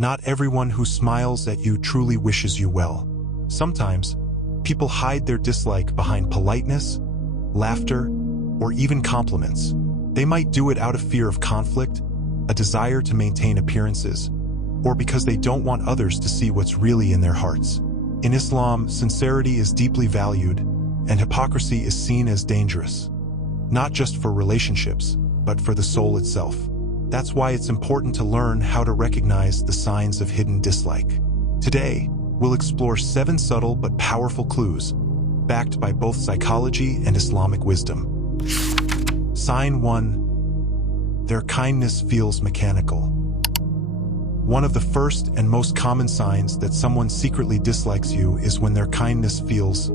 Not everyone who smiles at you truly wishes you well. Sometimes, people hide their dislike behind politeness, laughter, or even compliments. They might do it out of fear of conflict, a desire to maintain appearances, or because they don't want others to see what's really in their hearts. In Islam, sincerity is deeply valued, and hypocrisy is seen as dangerous, not just for relationships, but for the soul itself. That's why it's important to learn how to recognize the signs of hidden dislike. Today, we'll explore 7 subtle but powerful clues, backed by both psychology and Islamic wisdom. Sign 1. Their kindness feels mechanical. One of the first and most common signs that someone secretly dislikes you is when their kindness feels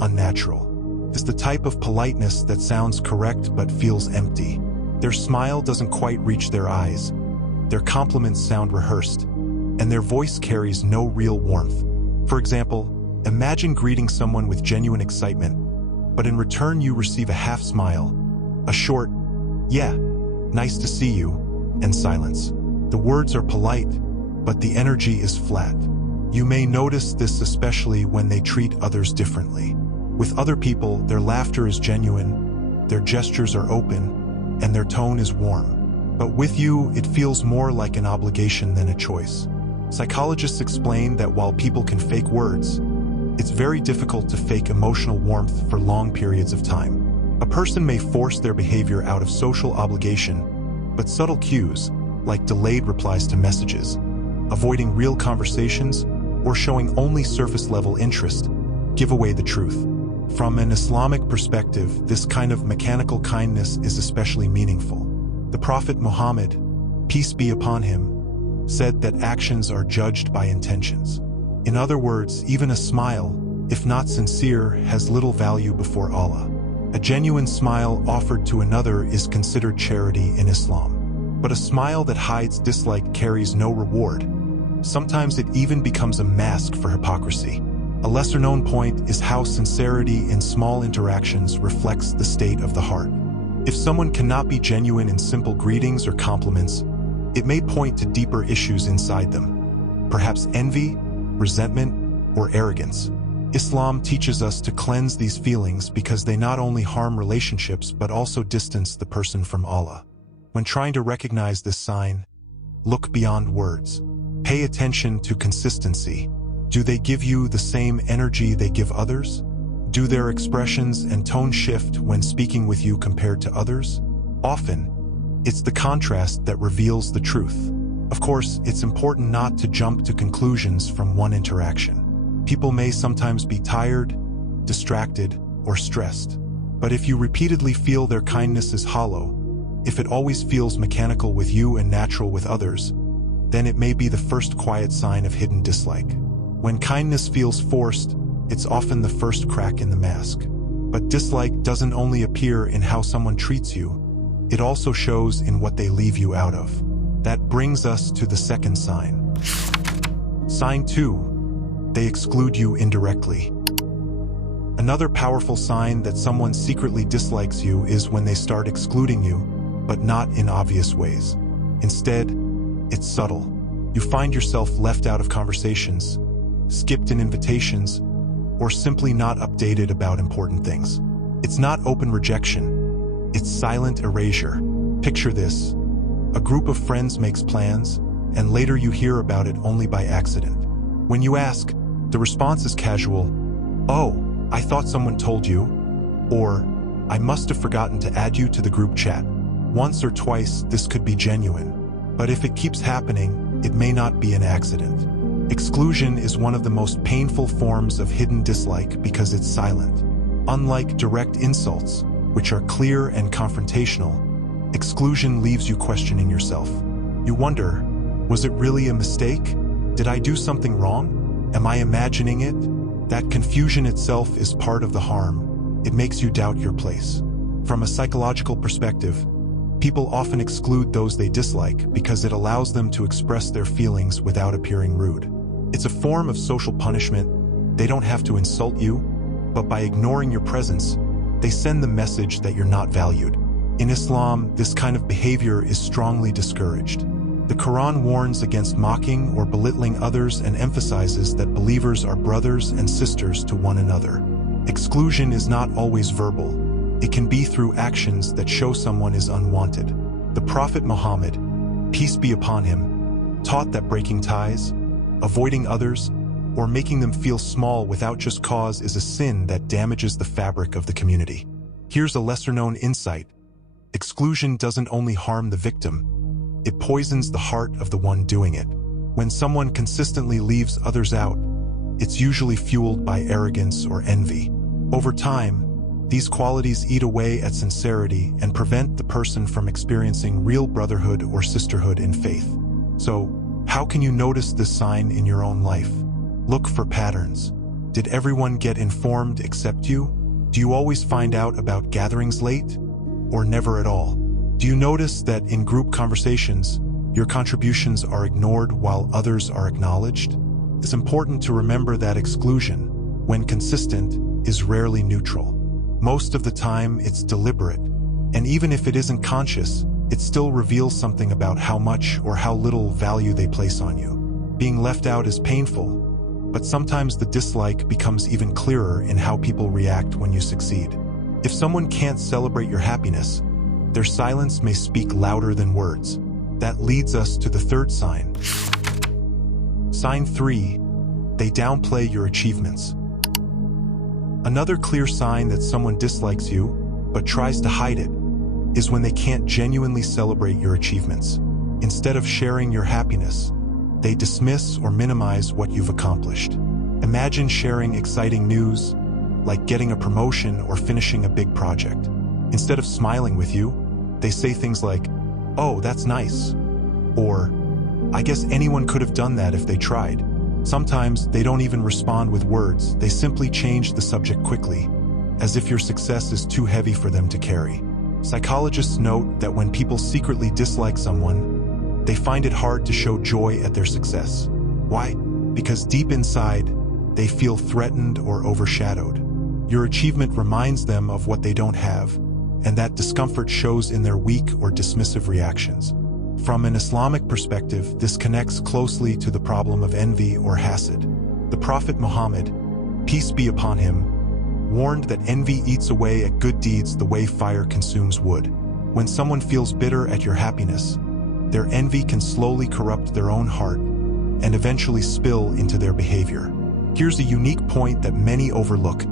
unnatural. It's the type of politeness that sounds correct but feels empty. Their smile doesn't quite reach their eyes, their compliments sound rehearsed, and their voice carries no real warmth. For example, imagine greeting someone with genuine excitement, but in return you receive a half smile, a short, "Yeah, nice to see you," and silence. The words are polite, but the energy is flat. You may notice this especially when they treat others differently. With other people, their laughter is genuine, their gestures are open, and their tone is warm. But with you, it feels more like an obligation than a choice. Psychologists explain that while people can fake words, it's very difficult to fake emotional warmth for long periods of time. A person may force their behavior out of social obligation, but subtle cues, like delayed replies to messages, avoiding real conversations, or showing only surface-level interest, give away the truth. From an Islamic perspective, this kind of mechanical kindness is especially meaningful. The Prophet Muhammad, peace be upon him, said that actions are judged by intentions. In other words, even a smile, if not sincere, has little value before Allah. A genuine smile offered to another is considered charity in Islam. But a smile that hides dislike carries no reward. Sometimes it even becomes a mask for hypocrisy. A lesser-known point is how sincerity in small interactions reflects the state of the heart. If someone cannot be genuine in simple greetings or compliments, it may point to deeper issues inside them, perhaps envy, resentment, or arrogance. Islam teaches us to cleanse these feelings because they not only harm relationships but also distance the person from Allah. When trying to recognize this sign, look beyond words. Pay attention to consistency. Do they give you the same energy they give others? Do their expressions and tone shift when speaking with you compared to others? Often, it's the contrast that reveals the truth. Of course, it's important not to jump to conclusions from one interaction. People may sometimes be tired, distracted, or stressed. But if you repeatedly feel their kindness is hollow, if it always feels mechanical with you and natural with others, then it may be the first quiet sign of hidden dislike. When kindness feels forced, it's often the first crack in the mask. But dislike doesn't only appear in how someone treats you, it also shows in what they leave you out of. That brings us to the second sign. Sign 2. They exclude you indirectly. Another powerful sign that someone secretly dislikes you is when they start excluding you, but not in obvious ways. Instead, it's subtle. You find yourself left out of conversations, skipped in invitations, or simply not updated about important things. It's not open rejection, it's silent erasure. Picture this: a group of friends makes plans, and later you hear about it only by accident. When you ask, the response is casual, "Oh, I thought someone told you," or "I must have forgotten to add you to the group chat." Once or twice, this could be genuine, but if it keeps happening, it may not be an accident. Exclusion is one of the most painful forms of hidden dislike because it's silent. Unlike direct insults, which are clear and confrontational, exclusion leaves you questioning yourself. You wonder, was it really a mistake? Did I do something wrong? Am I imagining it? That confusion itself is part of the harm. It makes you doubt your place. From a psychological perspective, people often exclude those they dislike because it allows them to express their feelings without appearing rude. It's a form of social punishment. They don't have to insult you, but by ignoring your presence, they send the message that you're not valued. In Islam, this kind of behavior is strongly discouraged. The Quran warns against mocking or belittling others and emphasizes that believers are brothers and sisters to one another. Exclusion is not always verbal. It can be through actions that show someone is unwanted. The Prophet Muhammad, peace be upon him, taught that breaking ties, avoiding others, or making them feel small without just cause is a sin that damages the fabric of the community. Here's a lesser-known insight. Exclusion doesn't only harm the victim, it poisons the heart of the one doing it. When someone consistently leaves others out, it's usually fueled by arrogance or envy. Over time, these qualities eat away at sincerity and prevent the person from experiencing real brotherhood or sisterhood in faith. So, how can you notice this sign in your own life? Look for patterns. Did everyone get informed except you? Do you always find out about gatherings late? Or never at all? Do you notice that in group conversations, your contributions are ignored while others are acknowledged? It's important to remember that exclusion, when consistent, is rarely neutral. Most of the time, it's deliberate, and even if it isn't conscious, it still reveals something about how much or how little value they place on you. Being left out is painful, but sometimes the dislike becomes even clearer in how people react when you succeed. If someone can't celebrate your happiness, their silence may speak louder than words. That leads us to the third sign. Sign 3. They downplay your achievements. Another clear sign that someone dislikes you, but tries to hide it, is when they can't genuinely celebrate your achievements. Instead of sharing your happiness, they dismiss or minimize what you've accomplished. Imagine sharing exciting news, like getting a promotion or finishing a big project. Instead of smiling with you, they say things like, "Oh, that's nice," or, "I guess anyone could have done that if they tried." Sometimes they don't even respond with words, they simply change the subject quickly, as if your success is too heavy for them to carry. Psychologists note that when people secretly dislike someone, they find it hard to show joy at their success. Why? Because deep inside, they feel threatened or overshadowed. Your achievement reminds them of what they don't have, and that discomfort shows in their weak or dismissive reactions. From an Islamic perspective, this connects closely to the problem of envy or hasad. The Prophet Muhammad, peace be upon him, warned that envy eats away at good deeds the way fire consumes wood. When someone feels bitter at your happiness, their envy can slowly corrupt their own heart and eventually spill into their behavior. Here's a unique point that many overlook.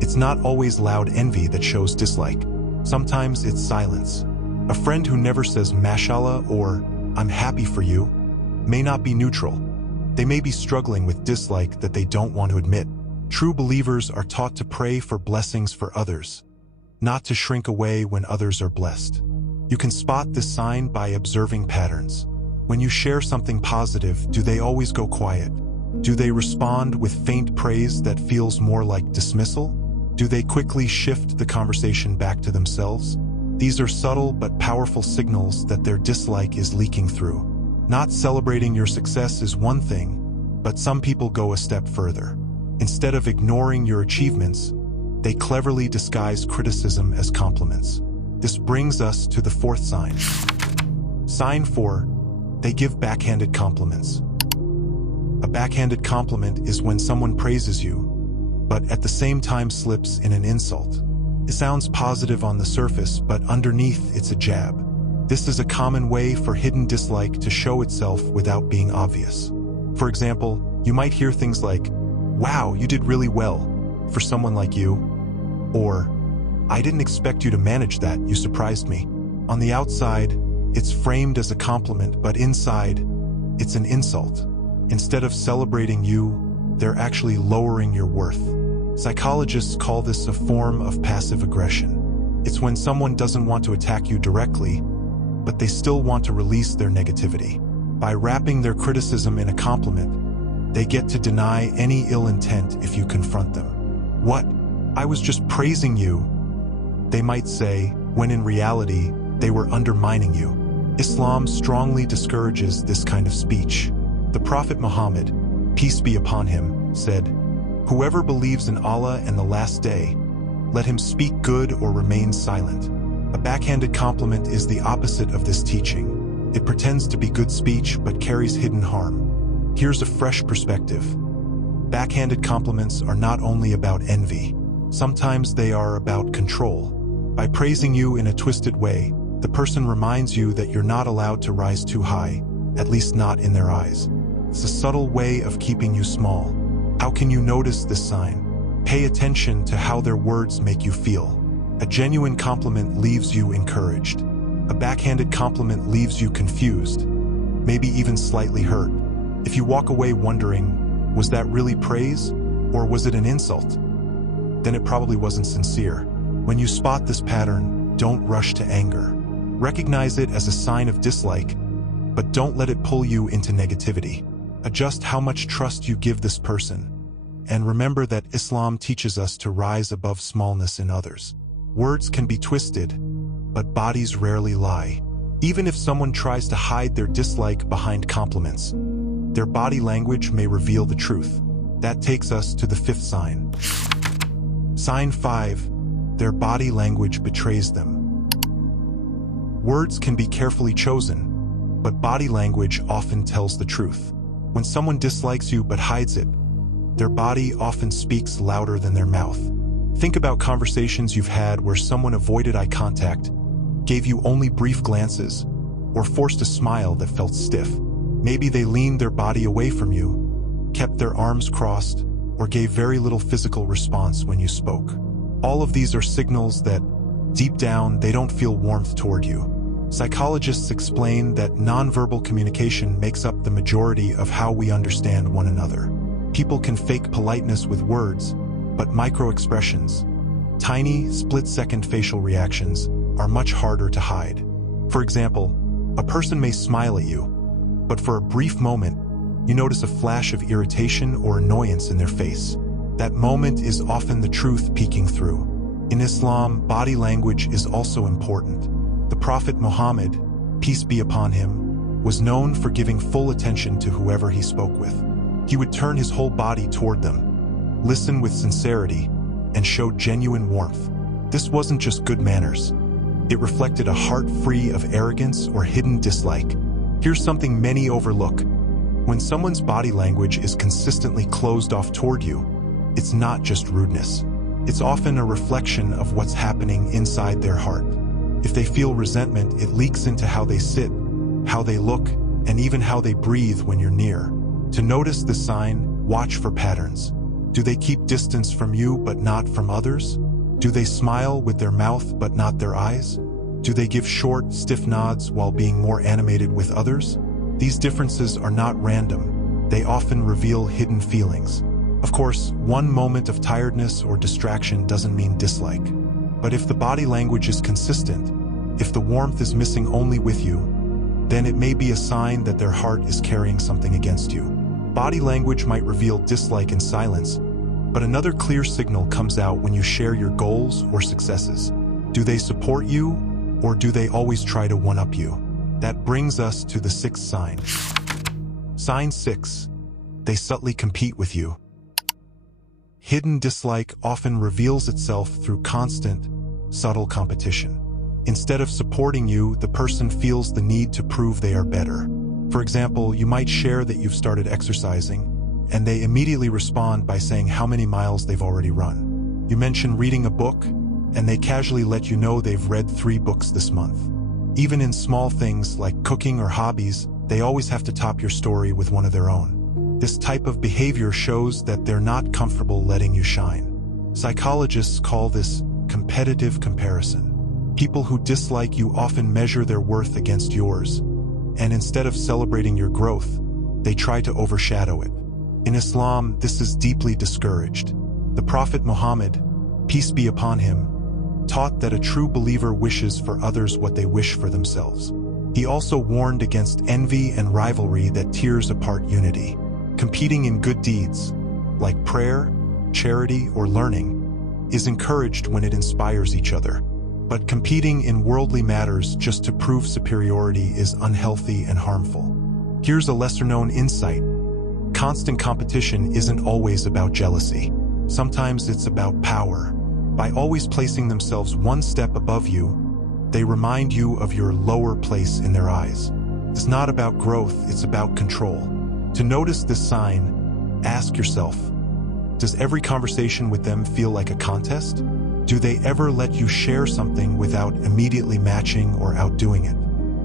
It's not always loud envy that shows dislike. Sometimes it's silence. A friend who never says mashallah or I'm happy for you may not be neutral. They may be struggling with dislike that they don't want to admit. True believers are taught to pray for blessings for others, not to shrink away when others are blessed. You can spot this sign by observing patterns. When you share something positive, do they always go quiet? Do they respond with faint praise that feels more like dismissal? Do they quickly shift the conversation back to themselves? These are subtle but powerful signals that their dislike is leaking through. Not celebrating your success is one thing, but some people go a step further. Instead of ignoring your achievements, they cleverly disguise criticism as compliments. This brings us to the fourth sign. Sign 4. They give backhanded compliments. A backhanded compliment is when someone praises you, but at the same time slips in an insult. It sounds positive on the surface, but underneath it's a jab. This is a common way for hidden dislike to show itself without being obvious. For example, you might hear things like, "Wow, you did really well for someone like you," or "I didn't expect you to manage that, you surprised me." On the outside, it's framed as a compliment, but inside, it's an insult. Instead of celebrating you, they're actually lowering your worth. Psychologists call this a form of passive aggression. It's when someone doesn't want to attack you directly, but they still want to release their negativity. By wrapping their criticism in a compliment, they get to deny any ill intent if you confront them. "What? I was just praising you," they might say, when in reality, they were undermining you. Islam strongly discourages this kind of speech. The Prophet Muhammad, peace be upon him, said, "Whoever believes in Allah and the last day, let him speak good or remain silent." A backhanded compliment is the opposite of this teaching. It pretends to be good speech but carries hidden harm. Here's a fresh perspective. Backhanded compliments are not only about envy. Sometimes they are about control. By praising you in a twisted way, the person reminds you that you're not allowed to rise too high, at least not in their eyes. It's a subtle way of keeping you small. How can you notice this sign? Pay attention to how their words make you feel. A genuine compliment leaves you encouraged. A backhanded compliment leaves you confused, maybe even slightly hurt. If you walk away wondering, was that really praise, or was it an insult? Then it probably wasn't sincere. When you spot this pattern, don't rush to anger. Recognize it as a sign of dislike, but don't let it pull you into negativity. Adjust how much trust you give this person, and remember that Islam teaches us to rise above smallness in others. Words can be twisted, but bodies rarely lie. Even if someone tries to hide their dislike behind compliments, their body language may reveal the truth. That takes us to the fifth sign. Sign 5. Their body language betrays them. Words can be carefully chosen, but body language often tells the truth. When someone dislikes you but hides it, their body often speaks louder than their mouth. Think about conversations you've had where someone avoided eye contact, gave you only brief glances, or forced a smile that felt stiff. Maybe they leaned their body away from you, kept their arms crossed, or gave very little physical response when you spoke. All of these are signals that, deep down, they don't feel warmth toward you. Psychologists explain that nonverbal communication makes up the majority of how we understand one another. People can fake politeness with words, but micro-expressions, tiny, split-second facial reactions, are much harder to hide. For example, a person may smile at you, but for a brief moment, you notice a flash of irritation or annoyance in their face. That moment is often the truth peeking through. In Islam, body language is also important. The Prophet Muhammad, peace be upon him, was known for giving full attention to whoever he spoke with. He would turn his whole body toward them, listen with sincerity, and show genuine warmth. This wasn't just good manners. It reflected a heart free of arrogance or hidden dislike. Here's something many overlook. When someone's body language is consistently closed off toward you, it's not just rudeness. It's often a reflection of what's happening inside their heart. If they feel resentment, it leaks into how they sit, how they look, and even how they breathe when you're near. To notice the sign, watch for patterns. Do they keep distance from you but not from others? Do they smile with their mouth but not their eyes? Do they give short, stiff nods while being more animated with others? These differences are not random. They often reveal hidden feelings. Of course, one moment of tiredness or distraction doesn't mean dislike. But if the body language is consistent, if the warmth is missing only with you, then it may be a sign that their heart is carrying something against you. Body language might reveal dislike in silence, but another clear signal comes out when you share your goals or successes. Do they support you, or do they always try to one-up you? That brings us to the sixth sign. Sign 6. They subtly compete with you. Hidden dislike often reveals itself through constant, subtle competition. Instead of supporting you, the person feels the need to prove they are better. For example, you might share that you've started exercising, and they immediately respond by saying how many miles they've already run. You mention reading a book, and they casually let you know they've read 3 books this month. Even in small things like cooking or hobbies, they always have to top your story with one of their own. This type of behavior shows that they're not comfortable letting you shine. Psychologists call this competitive comparison. People who dislike you often measure their worth against yours, and instead of celebrating your growth, they try to overshadow it. In Islam, this is deeply discouraged. The Prophet Muhammad, peace be upon him, taught that a true believer wishes for others what they wish for themselves. He also warned against envy and rivalry that tears apart unity. Competing in good deeds, like prayer, charity, or learning, is encouraged when it inspires each other. But competing in worldly matters just to prove superiority is unhealthy and harmful. Here's a lesser-known insight. Constant competition isn't always about jealousy. Sometimes it's about power. By always placing themselves one step above you, they remind you of your lower place in their eyes. is not about growth, it's about control. To notice this sign, ask yourself, does every conversation with them feel like a contest? Do they ever let you share something without immediately matching or outdoing it?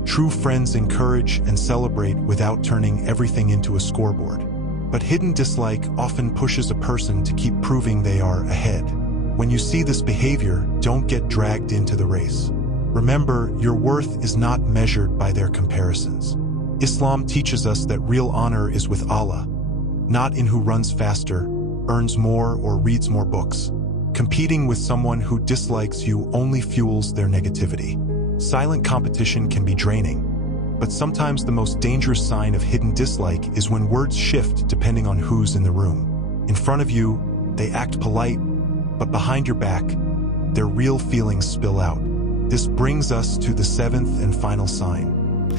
True friends encourage and celebrate without turning everything into a scoreboard. But hidden dislike often pushes a person to keep proving they are ahead. When you see this behavior, don't get dragged into the race. Remember, your worth is not measured by their comparisons. Islam teaches us that real honor is with Allah, not in who runs faster, earns more, or reads more books. Competing with someone who dislikes you only fuels their negativity. Silent competition can be draining, but sometimes the most dangerous sign of hidden dislike is when words shift depending on who's in the room. In front of you, they act polite, but behind your back, their real feelings spill out. This brings us to the seventh and final sign.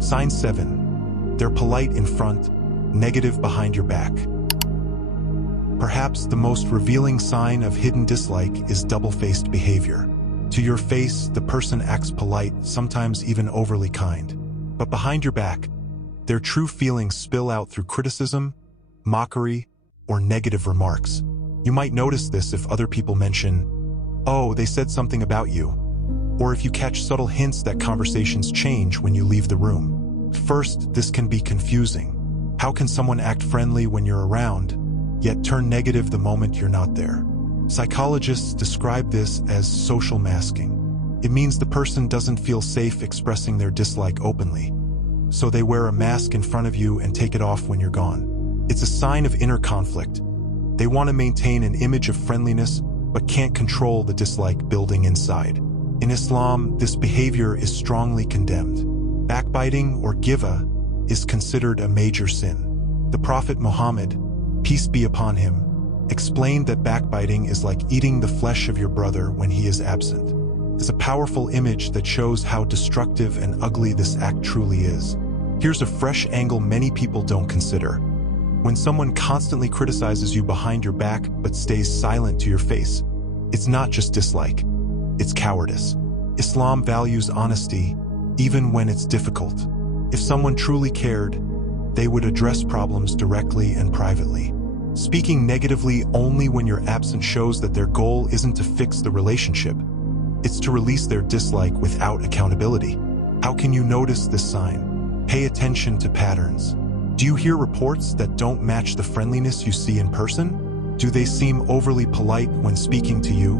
Sign 7. They're polite in front, negative behind your back. Perhaps the most revealing sign of hidden dislike is double-faced behavior. To your face, the person acts polite, sometimes even overly kind. But behind your back, their true feelings spill out through criticism, mockery, or negative remarks. You might notice this if other people mention, "Oh, they said something about you," or if you catch subtle hints that conversations change when you leave the room. First, this can be confusing. How can someone act friendly when you're around, yet turn negative the moment you're not there? Psychologists describe this as social masking. It means the person doesn't feel safe expressing their dislike openly, so they wear a mask in front of you and take it off when you're gone. It's a sign of inner conflict. They want to maintain an image of friendliness, but can't control the dislike building inside. In Islam, this behavior is strongly condemned. Backbiting, or giva, is considered a major sin. The Prophet Muhammad, peace be upon him, explained that backbiting is like eating the flesh of your brother when he is absent. It's a powerful image that shows how destructive and ugly this act truly is. Here's a fresh angle many people don't consider. When someone constantly criticizes you behind your back but stays silent to your face, it's not just dislike, it's cowardice. Islam values honesty, even when it's difficult. If someone truly cared, they would address problems directly and privately. Speaking negatively only when you're absent shows that their goal isn't to fix the relationship. It's to release their dislike without accountability. How can you notice this sign? Pay attention to patterns. Do you hear reports that don't match the friendliness you see in person? Do they seem overly polite when speaking to you,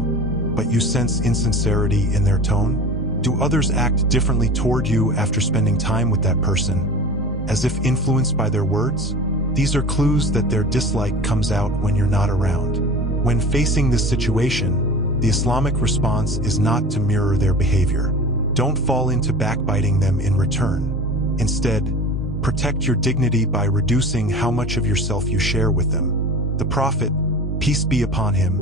but you sense insincerity in their tone? Do others act differently toward you after spending time with that person, as if influenced by their words? These are clues that their dislike comes out when you're not around. When facing this situation, the Islamic response is not to mirror their behavior. Don't fall into backbiting them in return. Instead, protect your dignity by reducing how much of yourself you share with them. The Prophet, peace be upon him,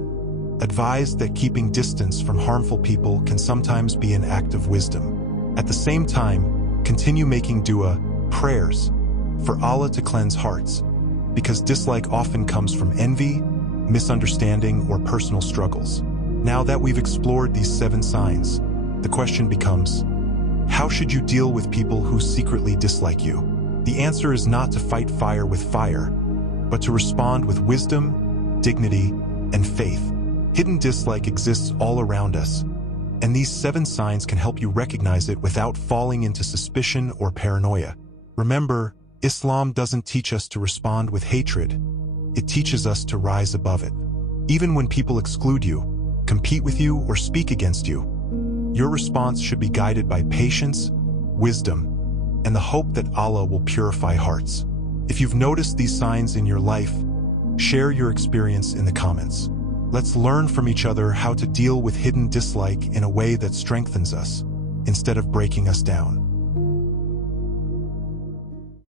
advised that keeping distance from harmful people can sometimes be an act of wisdom. At the same time, continue making dua, prayers, for Allah to cleanse hearts, because dislike often comes from envy, misunderstanding, or personal struggles. Now that we've explored these 7 signs, the question becomes, how should you deal with people who secretly dislike you? The answer is not to fight fire with fire, but to respond with wisdom, dignity, and faith. Hidden dislike exists all around us, and these 7 signs can help you recognize it without falling into suspicion or paranoia. Remember, Islam doesn't teach us to respond with hatred. It teaches us to rise above it. Even when people exclude you, compete with you, or speak against you, your response should be guided by patience, wisdom, and the hope that Allah will purify hearts. If you've noticed these signs in your life, share your experience in the comments. Let's learn from each other how to deal with hidden dislike in a way that strengthens us, instead of breaking us down.